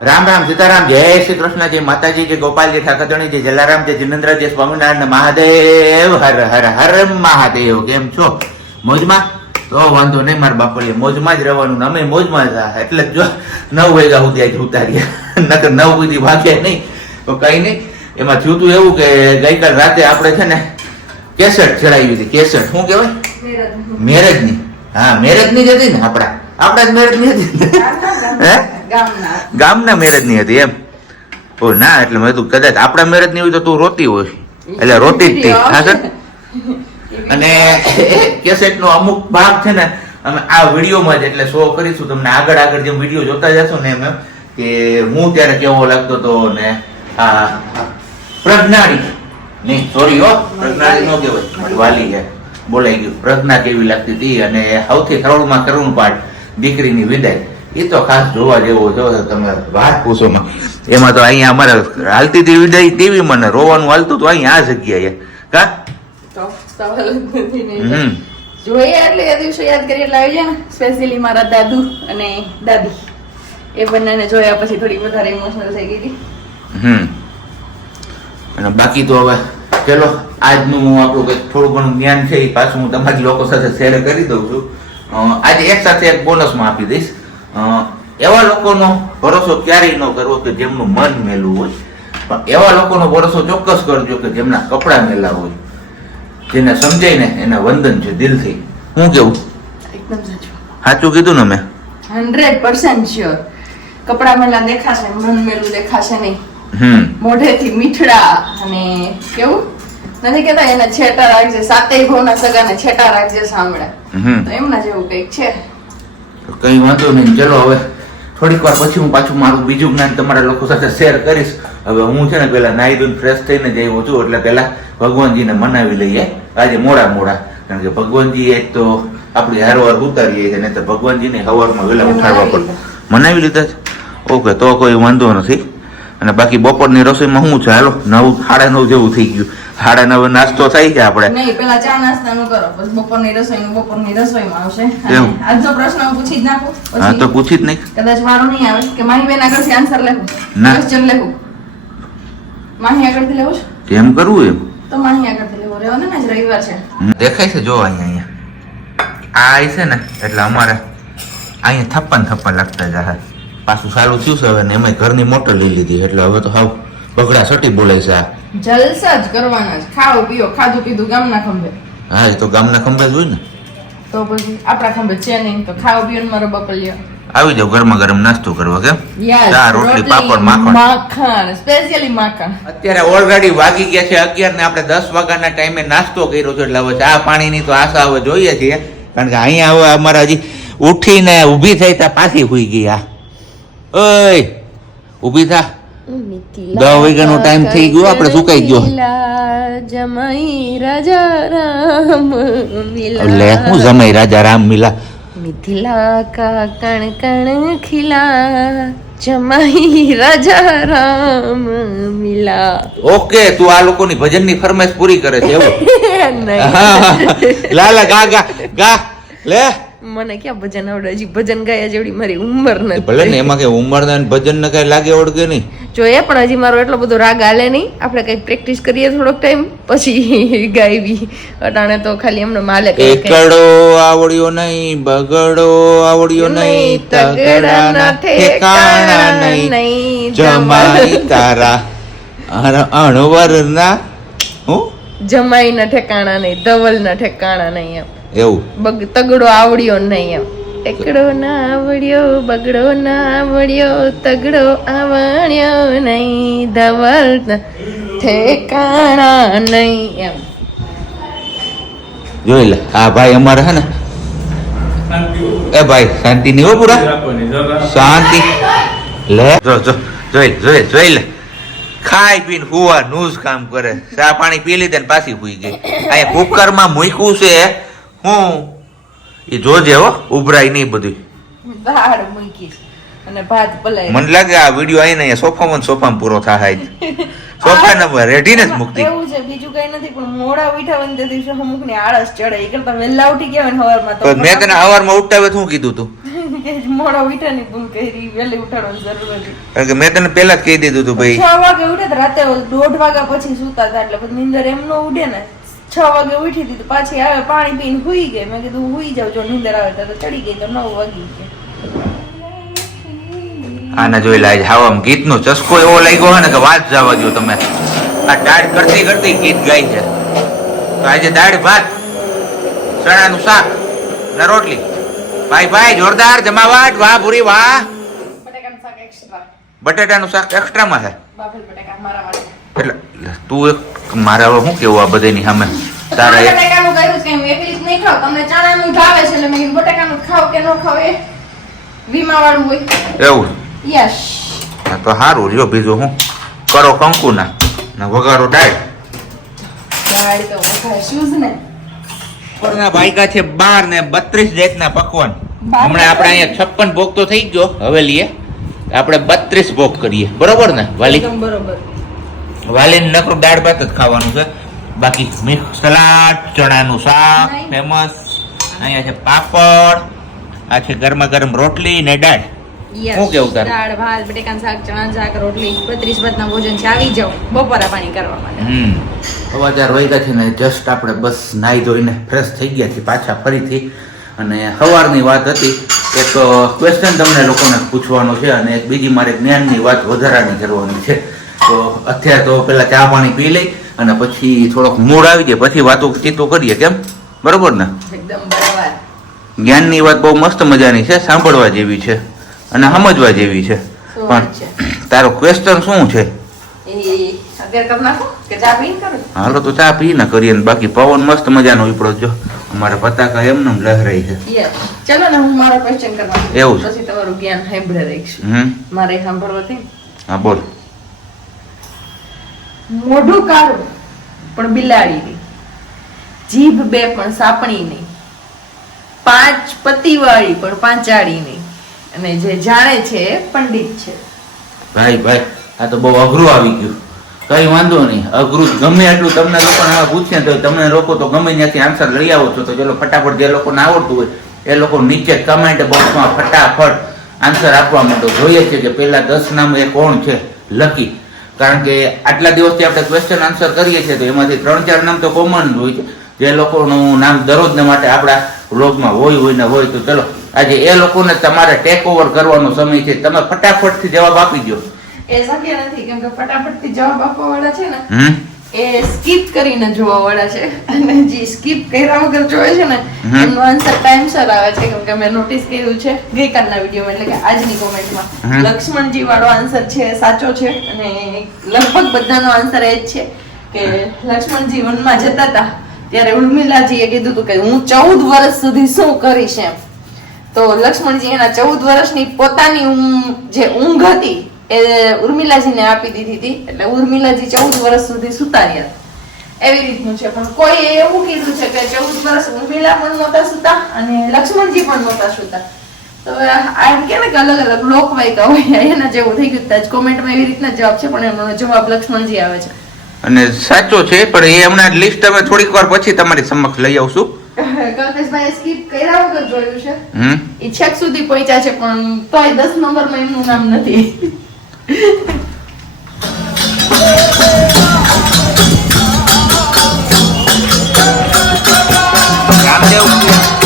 રામ રામ સીતારામ જય શ્રી કૃષ્ણ જય માતાજી જય ગોપાલજી ઠાકરણી જય જલારામ જય જિનેન્દ્ર જય સ્વામિનારાયણ મહાદેવ હર હર હર મહાદેવ. કેમ છો? મોજમાં? તો વાંધો નહીં મારા બાપડીએ મોજમાં જ રહેવાનું અમે મોજમાં જ. એટલે જ નવ વાગ્યા સુધી આજે ઉતાર્યા નકર નવ સુધી વાગે નહીં. તો કઈ નહીં. એમાં થયું એવું કે ગઈકાલ રાતે આપણે છે ને કેસેટ ચડાવી હતી. કેસેટ શું કહેવાય? મેરેજ. ની હા મેરેજની જ હતી ને આપડા આપડા જ મેરેજની. હતી હે? ગામના. મેરેજની હતી એમ. ઓ ના એટલે મેં તું કદાચ આપણા મેરેજની હોય તો તું રોતી હોય. એટલે રોતી જ હતી. હા સર? અને કેસેટ નો અમુક ભાગ છે ને અમે આ વિડીયોમાં જ એટલે શો કરીશું. તમને આગળ આગળ જેમ વીડિયો જોતા જશો ને એમ કે હું ત્યારે કેવો લાગતો હતો ને આ પ્રજ્ઞાની નહીં સોરી હો પ્રજ્ઞાળી નો કહેવાય. મારી વાલી છે. બોલાઈ ગયું. પ્રજ્ઞા કેવી લાગતી હતી? અને સૌથી કરોડમાં કરોડ પાઠ દીકરીની વિદાય. એ તો ખાસ જોવા જેવો જો તમે વાત પૂછો એમાં તો અહીંયા અમારે હાલતી હતી વિદાય તેવી મને રોવાનું હાલતું તો અહીંયા આ જગ્યાએ. કા? જોઈએ એટલે એ દિવસે યાદ કરી એટલે આવી જાય ને. સ્પેશિયલી મારા દાદુ અને દાદી. એ બંનેને જોયા પછી થોડી વધારે ઇમોશનલ થઈ ગઈ હતી. હમ. અને બાકી તો હવે ચલો આજનું હું આપણું કંઈક થોડું ઘણું જ્ઞાન છે એ પાછું હું તમારી લોકો સાથે શેર કરી દઉં છું. આજે એક સાથે એક બોનસમાં આપી દઈશ. એવા લોકોનો ભરોસો ક્યારેય ન કરવો કે જેમનું મન મેલું હોય. પણ એવા લોકોનો ભરોસો ચોક્કસ કરજો કે જેમના કપડાં મેલા હોય. જેને સમજાય ને એના વંદન છે દિલથી. હું કેવું? એકદમ સાચું. સાચું કીધું ને મેં હંડ્રેડ પર્સન્ટ શ્યોર કપડા મેલા દેખાશે મન મેલું દેખાશે નહીં. હમ. મોઢેથી મીઠડા અને કેવું? નથી કેતા એને છેટા રાખજે સાતેય ભાવના સગાને છેટા રાખજે સાંભળે. તો એમના જેવું કંઈક છે. તો કઈ વાંધો નહીં ચલો હવે થોડીક વાર પછી હું પાછું મારું બીજું જ્ઞાન તમારા લોકો સાથે શેર કરીશ. હવે હું છે ને પેલા નાહી ધોઈને ફ્રેશ થઈને જ આવ્યો છું એટલે પેલા ભગવાનજીને મનાવી લઈએ. આજે મોડા મોડા કારણ કે ભગવાનજી એક તો આપણી હારવાર ઉતારીએ છે ને તો ભગવાનજીને હવારમાં વહેલા ઉઠાડવા પડે. મનાવી લીધા છે? ઓકે તો કોઈ વાંધો નથી. અને બાકી બપોરની રસોઈમાં શું છે હાલો નવ સાડા નવ જેવું થઈ ગયું. સાડા નવ નાસ્તો થઈ છે આપણે. નહીં પેલા ચા નાસ્તાનું કરો પછી બપોરની રસોઈનું બપોરની રસોઈમાં આવશે? આજનો પ્રશ્ન પૂછી જ નાખું હા તો પૂછી જ નહીં. કદાચ વારો નહીં આવે. કે માહી બેન આગળથી આન્સર લેવું ના. ક્વેશ્ચન લેવું માહી આગળથી લેવું છે? એમ કરવું એમ? તો માહી આગળથી લેવો. રહેવા ને આજ રવિવાર છે. દેખાય છે જો અહીંયા અહીંયા. આ છે ને એટલે અમારે અહીંયા થપ્પન થપ્પન લાગતા જાય પાછું સારું થયું છે હવે ને એમાં ઘરની મોટર લઈ લીધી એટલે હવે તો હાવ બગડા સટી બોલાય છે આ. જલસા જ કરવાના છે. ખાઓ પીઓ ખાધું પીધું ગામના ખંભે. હા એ તો ગામના ખંભે જ હોય ને. તો પછી આપણા ખંભે છે નહીં. તો ખાઓ પીઓ મારો બપલિયો આવી જાવ ગરમા ગરમ નાસ્તો કરવા કેમ? ચા રોટલી પાપડ માખણ. માખણ સ્પેશિયલી માખણ. અત્યારે ઓલરેડી વાગી ગયા છે અગિયાર ને આપણે દસ વાગ્યાના ટાઈમે નાસ્તો કર્યો છે. એટલે હવે ચા પાણીની તો આશા હવે જોઈએ છીએ. કારણ કે અહીંયા હવે અમારા હજી ઉઠીને ઊભી થઈ તા પાછી હુઈ ગયા. ઓય ઊભી થા. દસ વાગ્યાનો ટાઈમ થઈ ગયો, આપણે સુકાઈ ગયો. જમાઈ રાજા રામ લે હું જમાઈ રાજા રામ મિલા. મિથિલા કા કણ કણ ખિલા. જમાઈ રાજા રામ મિલા. ઓકે તું આ લોકોની ભજનની ફરમાઈશ પૂરી કરે છે એવું? લાલા ગા ગા ગા. લે. મને ક્યાં ભજન આવડે? હજી ભજન ગાયા જેવડી મારી ઉંમર નથી. ભલે ને એમાં કે ઉંમર ને ભજન ને કઈ લાગે ઓળગે નહીં. જો એ પણ હજી મારો એટલો બધો રાગ હાલે નહીં. આપણે કઈ પ્રેક્ટિસ કરીએ થોડોક ટાઈમ પછી ગાયવી અટાણે તો ખાલી એમને માલે. એકડો આવડ્યો નહીં બગડો આવડ્યો નહીં તગડાના ઠેકાણા નહીં. જમાઈ તારા અણવર ના હું? જમાઈ ના ઠેકાણા નહીં ધવલ ના ઠેકાણા નહીં એમ. એવું? તગડો આવડ્યો નહીં એમ. એકડો ના આવડ્યો બગડો ના આવડ્યો તગડો આવડ્યો નહીં ધવલ ઠેકાણા નહીં એમ. જોઈ લે આ ભાઈ અમારે હે ને? એ ભાઈ શાંતિ નહીં હો પૂરા? શાંતિ. લે જો જો જોઈ જોઈ જોઈ લે. ખાઈ પીને હુવા નું જ કામ કરે. ચા પાણી પી લીધે પાછી હુઈ ગઈ. અહીંયા કુકરમાં મૂક્યું છે હું? એ જોજે હો ઉભરાય નહીં બધું દાળ મૂકી અને ભાત પલાય મને લાગે આ વીડિયો આવીને અહીંયા સોફામાં સોફામાં પૂરો થાય સોફા ને રેડીને જ મુક્તિ એવું છે બીજું કઈ નથી પણ મોડા ઉઠ્યા વંતે ને દિવસે અમુક ને આળસ ચડે. એ કરતા વહેલા ઉઠી ગયા ને સવારમાં તો મેં તને સવારમાં ઉઠાવે શું કીધું તું? મોડા ઉઠાની ભૂલ કરી વહેલી ઉઠાડવાની જરૂર હતી. કારણ કે મેં તને પહેલા જ કહી દીધું તું ભાઈ. છ વાગે ઉઠે તો રાતે દોઢ વાગ્યા પછી સુતા હતા એટલે પછી નીંદર એમ ન ઉડે ને. છ વાગે ઉઠી હતી પાછી આવે પાણી પીને હુઈ ગઈ. મેં કીધું હુઈ જાવ જો નીંદર આવે તો ચડી ગઈ તો નવ વાગી ગઈ આને જોઈ આમ ગીત ગીતનો ચસ્કો એવો લાગ્યો હોય ને કે વાત જવા દો તમે. આ દાળ કરતી કરતી ગીત ગાય છે. તો આજે દાળ ભાત ચણાનું શાક ને રોટલી. ભાઈ ભાઈ જોરદાર જમાવાટ વાહ ભૂરી વાહ. બટાકાનું શાક એક્સ્ટ્રા બટેટાનું શાક એક્સ્ટ્રામાં છે બાફેલ બટાકા મારા માટે. એટલે તું એક મારા હવે શું કેવું આ બધાની સામે? તારા એક બટાકાનું કહ્યું કે હું એકલી જ નહીં ખાવ તમને ચણાનું ભાવે છે એટલે મેં બટાકાનું ખાવ કે ન ખાવ એ વીમા હોય. એવું? યસ તો સારું રહ્યો બીજું હું? કરો કંકુના. ને વઘારો દાળ ગાડી તો વઘારશું જ ને. ઉપરના ભાઈકા છે બાર ને બત્રીસ જાતના પકવાન. હમણાં આપણે અહીંયા છપ્પન ભોગ તો થઈ ગયો. હવેલીએ આપણે બત્રીસ ભોગ કરીએ. બરોબર ને વાલી? બરોબર. વાલીને નકરું દાળ ભાત જ ખાવાનું છે. બાકી મિક્સ સલાડ ચણાનું શાક ફેમસ અહીંયા છે પાપડ આ છે ગરમા ગરમ રોટલી ને દાળ. શું કેવું તારે? દાળ ભાત બટેકાનું શાક ચણાનું શાક રોટલી બત્રીસ ભાતના ભોજન છે. આવી જાઓ બપોરા પાણી કરવા માટે. હમ. અવાજાર વાગ્યા છે ને જસ્ટ આપણે બસ નાહી ધોઈને ફ્રેશ થઈ ગયા છીએ પાછા ફરીથી. અને સવારની વાત હતી એક ક્વેશ્ચન તમને લોકોને પૂછવાનો છે અને એક બીજી મારે જ્ઞાનની વાત વધારાની કરવાની છે. તો અત્યારે તો પેલા ચા પાણી પી લઈ અને પછી થોડોક મૂડ આવી જાય. પછી વાતો ચીતો કરીએ કેમ? બરોબર ને? જ્ઞાનની વાત બહુ મસ્ત મજાની છે સાંભળવા જેવી છે અને સમજવા જેવી છે? પણ તારો ક્વેશ્ચન શું છે? હાલો તો ચા પી ને કરીએ બાકી પવન મસ્ત મજાનો ઉપડો જો. અમારા પતાકા એમને એમ લહેરાઈ છે ચલો ને હું મારો ક્વેશ્ચન કરવા એવું. પછી તમારું જ્ઞાન સાંભળે રહીશ મારે સાંભળવાથી હા બોલ. મોઢું કાળું, પણ બિલાડી નહીં જીભ બે પણ સાપણી નહીં પાંચ પતિવાળી પણ પાંચાળી નહીં અને જે જાણે છે પંડિત છે. ભાઈ ભાઈ, આ તો બહુ અઘરું આવી ગયું. કઈ વાંધો નહીં, અઘરું ગમે એટલું તમને લોકો હવે પૂછે તો તમને લોકો તો ગમે ત્યાંથી આન્સર લઈ આવો છો. તો ચલો, ફટાફટ જે લોકોને આવડતું હોય, એ લોકો નીચે કમેન્ટ બોક્સમાં ફટાફટ આન્સર આપવા માંડો. જોઈએ છે કે પેલા દસ નામ એ કોણ છે? લકી. કારણ કે આટલા દિવસથી આપણે ક્વેશ્ચન આન્સર કરીએ છીએ તો એમાંથી ત્રણ ચાર નામ તો કોમન હોય છે. જે લોકોનું નામ દરરોજના માટે આપણા વ્લોગમાં હોય હોય ને હોય તો ચલો. આજે એ લોકોને તમારે ટેક ઓવર કરવાનો સમય છે. તમે ફટાફટથી જવાબ આપી દો એ શક્ય નથી કેમ કે ફટાફટથી જવાબ આપવા વાળા છે ને એ સ્કીપ કરીને જોવા વાળા છે. અને જે સ્કીપ કર્યા વગર જોવે છે ને એમનો આન્સર ટાઈમસર આવે છે. કેમ કે મેં નોટિસ કર્યું છે ગઈકાલના વિડીયોમાં એટલે કે આજની કોમેન્ટમાં લક્ષ્મણજી વાળો આન્સર છે સાચો છે અને લગભગ બધાનો આન્સર એ જ છે કે લક્ષ્મણજી વનમાં જતા હતા ત્યારે ઉર્મિલાજીએ કીધું હતું કે હું ચૌદ વર્ષ સુધી શું કરીશ એમ. તો લક્ષ્મણજી એના ચૌદ વર્ષની પોતાની જે ઊંઘ હતી એ ઉર્મિલાજીને આપી દીધી હતી. એટલે ઉર્મિલાજી ચૌદ વર્ષ સુધી સુતા રહ્યા એવી રીતનું છે. પણ કોઈ એવું કીધું છે કે ચૌદ વર્ષ ઉર્મિલા પણ નહોતા સુતા અને લક્ષ્મણજી પણ નહોતા સુતા. તો હવે આ એમ કે ને કે અલગ અલગ લોકવાયકા હોય એના જેવું થઈ ગયું. જ કોમેન્ટમાં એવી રીતના જવાબ છે પણ એમનો જવાબ લક્ષ્મણજી આવે છે. અને સાચો છે પણ એ હમણાં લિસ્ટ અમે થોડીક વાર પછી તમારી સમક્ષ લઈ આવશું. કલ્પેશભાઈએ સ્કીપ કર્યા વગર જોયું છે. ઈચ્છક છેક સુધી પહોંચ્યા છે પણ તોય દસ નંબરમાં એમનું નામ નથી. રામદેવ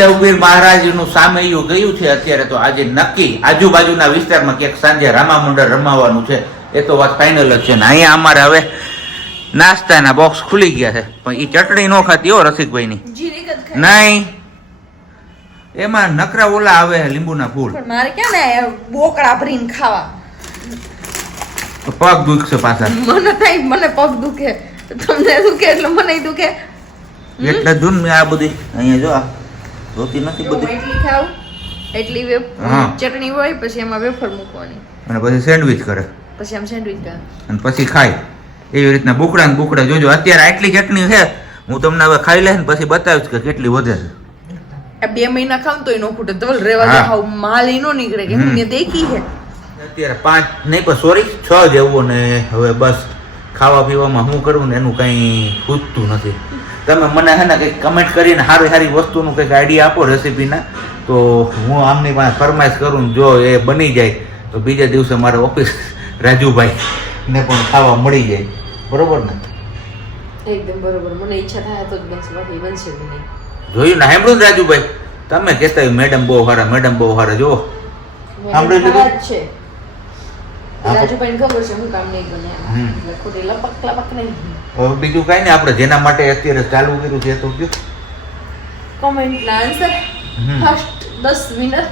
તો રામદેવ પીર મહારાજનું સામૈયું ગયું છે અત્યારે તો આજે નક્કી. આજુબાજુના વિસ્તારમાં ક્યાંક સાંજે રામા મંડળ રમાવાનું છે. એ તો વાત ફાઇનલ જ છે. ને અહીંયા અમારે હવે નાસ્તાના બોક્સ ખુલી ગયા છે. પણ એ ચટણી નો ખાતી હો રસિકભાઈની. નહીં. એમાં નકરા ઓલા આવે લીંબુના ફૂલ. મારે કે ને બોકડા ભરીને ખાવા. પગ દુખશે પાછા. મને થાય મને પગ દુખે. તમને દુખે એટલે મને દુખે. એટલે મેં આ બધી અહીંયા જો જોતી નથી બધી? એટલી ખાવ એટલી વેપ ચટણી હોય પછી એમાં વેફર મૂકવાની. અને પછી સેન્ડવિચ કરે. પછી આમ સેન્ડવિચ કરે. અને પછી ખાય. એવી રીતના બુકડા ને બુકડા. જોજો અત્યારે આટલી ચટણી છે હું તમને હવે ખાઈ લે ને પછી બતાવીશ કે કેટલી વધે છે. બે મહિના ખાવ તો એનો ખૂટે. તો રેવા હાવ માલ ઈ નો નીકળે કે મેં દેખી છે. અત્યારે પાંચ નહીં પણ સોરી છ જેવું ને હવે બસ ખાવા પીવામાં શું કરવું ને એનું કંઈ પૂછતું નથી. તમે મને હે ને કંઈક કમેન્ટ કરીને સારી સારી વસ્તુનું કંઈક આઈડિયા આપો રેસીપીના તો હું આમની પાસે ફરમાઈશ કરું જો એ બની જાય તો બીજા દિવસે મારે ઓફિસ રાજુભાઈ ને પણ ખાવા મળી જાય. બરોબર ને? એકદમ બરોબર. મને ઈચ્છા થાય તો જ બનશે બાકી બનશે નહીં જોયું ને? સાંભળ્યું રાજુભાઈ? તમે કહેતા હોય મેડમ બહુ સારા મેડમ બહુ સારા. જો. સાંભળી લીધું? છે. રાજુભાઈને ખબર છે હું કામ નહીં બને એમાં. હમ. એટલે ખોટી લપક લપક નહીં. હવે બીજું કાંઈ નહીં આપણે જેના માટે અત્યારે ચાલુ કર્યું છે તો કયો. કોમેન્ટના આન્સર ફર્સ્ટ દસ વિનર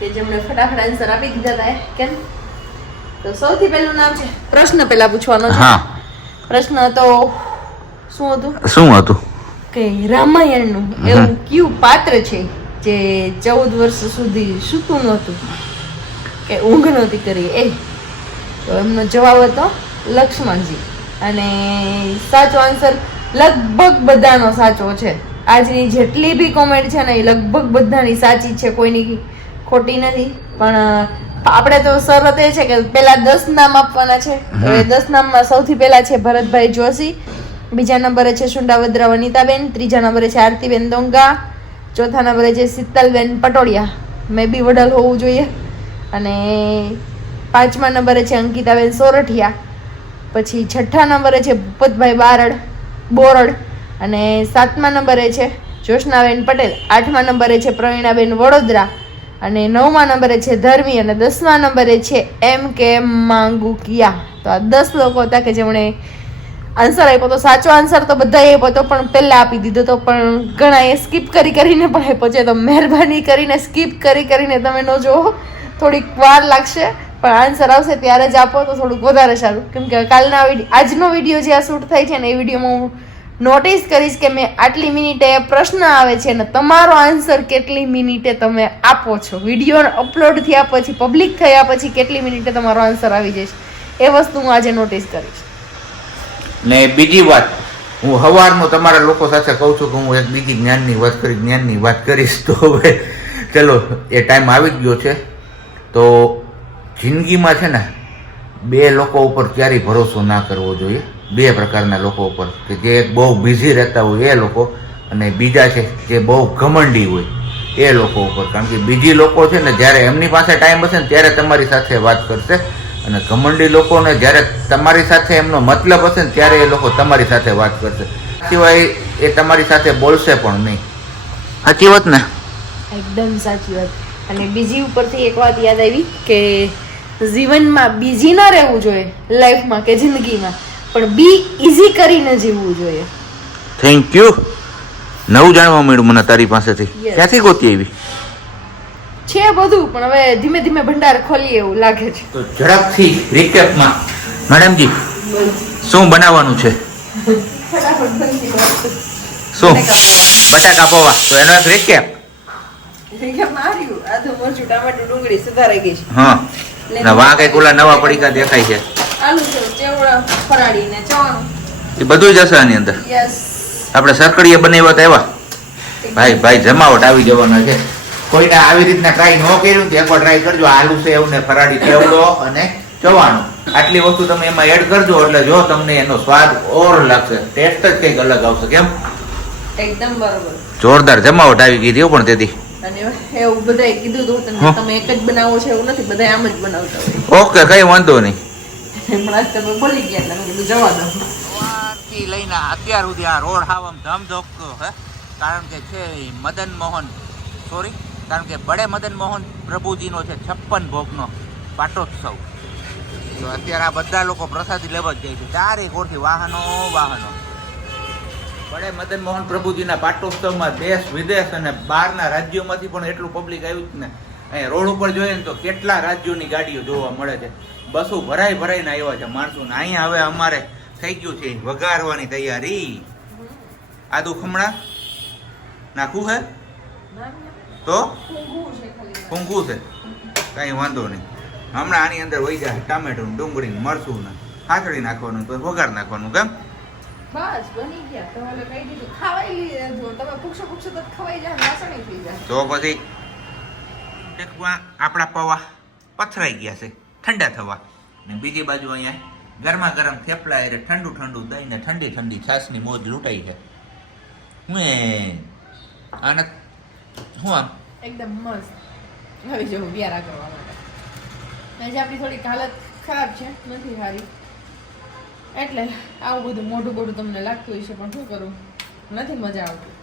તે જેમણે ફટાફટ આન્સર આપી દીધા હતા કેમ? તો સૌથી પહેલું નામ છે. પ્રશ્ન પહેલા પૂછવાનો છે. હા. પ્રશ્ન તો શું હતું? શું હતું? કે રામાયણનું એવું કયું પાત્ર છે જે ચૌદ વર્ષ સુધી સૂતું નહોતું? કે ઊંઘ નહોતી કરી? એ. તો એમનો જવાબ હતો લક્ષ્મણજી. અને સાચો આન્સર લગભગ બધાનો સાચો છે. આજની જેટલી બી કોમેન્ટ છે ને એ લગભગ બધાની સાચી છે કોઈની ખોટી નથી. પણ આપણે તો શરત એ છે કે પહેલા દસ નામ આપવાના છે. એ દસ નામમાં સૌથી પહેલા છે ભરતભાઈ જોશી બીજા નંબરે છે સુંડાવદ્રા વનિતાબેન ત્રીજા નંબરે છે આરતીબેન દોંગા ચોથા નંબરે છે શીતલબેન પટોડિયા મે બી વડલ હોવું જોઈએ. અને પાંચમા નંબરે છે અંકિતાબેન સોરઠિયા. પછી છઠ્ઠા નંબરે છે ભૂપતભાઈ બારડ, બોરડ અને સાતમા નંબરે છે જોશનાબેન પટેલ, આઠમા નંબરે છે પ્રવીણાબેન વડોદરા અને નવમા નંબરે છે ધર્મી અને દસમા નંબરે છે એમ કે માંગુકિયા. તો આ દસ લોકો હતા કે જેમણે આન્સર આપ્યો તો સાચો આન્સર તો બધાએ આપ્યો તો પણ પહેલાં આપી દીધો તો પણ ઘણાએ સ્કીપ કરી કરીને પણ આપ્યો છે. તો મહેરબાની કરીને સ્કીપ કરી કરીને તમે ન જોવો થોડીક વાર લાગશે. પણ આન્સર આવશે ત્યારે જ આપો તો થોડુંક વધારે સારું. કેમ કે કાલના આજનો વીડિયો જે આ શૂટ થાય છે ને, એ વિડીયોમાં હું નોટિસ કરીશ કે મેં આટલી મિનિટે પ્રશ્ન આવે છે ને, તમારો આન્સર કેટલી મિનિટે તમે આપો છો? વીડિયો અપલોડ થયા પછી પબ્લિક થયા પછી કેટલી મિનિટે તમારો આન્સર આવી જશે? એ વસ્તુ હું આજે નોટિસ કરીશ. ને બીજી વાત, હું હવારનું તમારા લોકો સાથે કહું છું કે હું એક બીજી જ્ઞાનની વાત કરી, જ્ઞાનની વાત કરીશ તો હવે, ચલો, એ ટાઈમ આવી ગયો છે. તો જિંદગીમાં છે ને, બે લોકો ઉપર ક્યારેય ભરોસો ના કરવો જોઈએ. બે પ્રકારના લોકો ઉપર. કે જે બહુ બિઝી રહેતા હોય એ લોકો અને બીજા છે જે બહુ ઘમંડી હોય એ લોકો ઉપર. કારણ કે બીજી લોકો છે ને, જ્યારે એમની પાસે ટાઈમ હશે ને, ત્યારે તમારી સાથે વાત કરશે. અને ઘમંડી લોકોને જ્યારે તમારી સાથે એમનો મતલબ હશે ને, ત્યારે એ લોકો તમારી સાથે વાત કરશે. સિવાય એ તમારી સાથે બોલશે પણ નહીં. સાચી વાત ને? એકદમ સાચી વાત. અને બીજી ઉપરથી એક વાત યાદ આવી કે જીવનમાં બીજી ના રહેવું જોઈએ લાઈફમાં કે જિંદગીમાં પણ બી ઇઝી કરીને જીવવું જોઈએ. થેન્ક યુ નવું જાણવા મળ્યું મને તારી પાસેથી. ક્યાંથી ગોતી આવી? છે બધું પણ હવે ધીમે ધીમે ભંડાર ખોલીએ એવું લાગે છે. તો ઝડપથી રિકેપમાં મેડમજી શું બનાવવાનું છે? શું? બટાકા પૌવા. તો એનો એક રિકેપ માર્યું આદુ મરચું ટામેટું ડુંગળી સુધારાઈ ગઈ છે. હા. ને વા કંઈક ઓલા નવા પડીકા દેખાય છે. આલુ છે ચેવડા ફરાળી ને ચવાણું એ બધું જ હશે આની અંદર. યસ. આપણે સરકડીએ બનાવ્યા તો એવા. ભાઈ ભાઈ જમાવટ આવી જવાના છે. કોઈને આવી રીતના ટ્રાય ન કર્યું તો એકવાર ટ્રાય કરજો. આલુ સેવ ને ફરાળી ચેવડો અને ચવાણું. આટલી વસ્તુ તમે એમાં એડ કરજો એટલે જો તમને એનો સ્વાદ ઓર લાગશે. ટેસ્ટ જ કંઈક અલગ આવશે કેમ? એકદમ બરોબર. જોરદાર જમાવટ આવી ગઈ હતી પણ તેથી. અને એવું બધાએ કીધું હતું તને તમે એક જ બનાવો છો એવું નથી બધા આમ જ બનાવતા હોય. ઓકે કઈ વાંધો નહીં. પણ આજ તમે બોલી ગયા તમે કીધું જવા દો. લઈને અત્યાર સુધી આ રોડ હાવ આમ ધમધોકતો હે કારણ કે છે મદન મોહન સોરી કારણ કે બડે મદન મોહન પ્રભુજીનો છે છપ્પન ભોગનો પાટોત્સવ. તો અત્યારે આ બધા લોકો પ્રસાદી લેવા જ જાય છે. ચારે કોરથી વાહનો વાહનો. વડે મદન મોહન પ્રભુજીના પાટોત્સવમાં દેશ, વિદેશ અને બહારના રાજ્યોમાંથી પણ એટલું પબ્લિક આવ્યું છે ને. અહીંયા રોડ ઉપર જોઈએ ને તો કેટલા રાજ્યોની ગાડીઓ જોવા મળે છે. બસો ભરાઈ ભરાઈને આવ્યા છે માણસો ને અહીંયા હવે અમારે થઈ ગયું છે વઘારવાની તૈયારી. આદુ ખમણા નાખવું છે તો? ઊંઘવું છે. કાંઈ વાંધો નહીં. હમણાં આની અંદર વહી જાય ટામેટું ડુંગળી મરચું ને હાથડી નાખવાનું તો વઘાર નાખવાનું, કેમ? બસ બની ગયા. તમારે કહી દીધું? ખાવાઈ લીધું તમે પૂછો પૂછો તો ખવાઈ જાય વાસણી થઈ જાય. તો પછી આપણા પૌવા પથરાઈ ગયા છે ઠંડા થવા. ને બીજી બાજુ અહીંયા ગરમા ગરમ થેપલા એટલે ઠંડુ ઠંડુ દહીં ને ઠંડી ઠંડી છાશની મોજ લૂંટાઈ છે. એ આને હું આમ? એકદમ મસ્ત. આવી જવું વ્યારા કરવા માટે આજે આપણી થોડીક હાલત ખરાબ છે. નથી સારી એટલે આવું બધું મોઢું બોઢું તમને લાગતું હશે પણ શું કરું? નથી મજા આવતી.